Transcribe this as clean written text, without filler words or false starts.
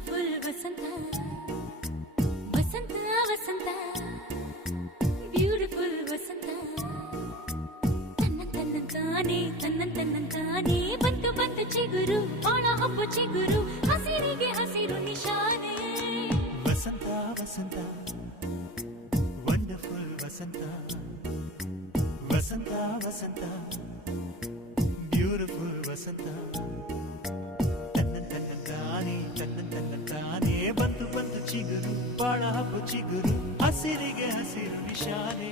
beautiful ವಸಂತ ವಸಂತ ವಸಂತ beautiful ವಸಂತ ತನ್ನಂತಾನೆ ಬಂತು ಬಂತು ಚಿಗುರು ಒಣ ಹಬ್ಬ ಚಿಗುರು ಹಸಿರಿಗೆ ಹಸಿರು ನಿಶಾನೆ ವಸಂತ ವಸಂತ ವಂಡರ್ಫುಲ್ ವಸಂತ ವಸಂತ ವಸಂತ ಬ್ಯೂಟಿಫುಲ್ ವಸಂತ ತನ್ನಂತಾನೆ ಬಂತು ಬಂತು ಚಿಗುರು ಬಾಳ ಹಬ್ಬ ಚಿಗುರು ಹಸಿರಿಗೆ ಹಸಿರು ನಿಶಾನೆ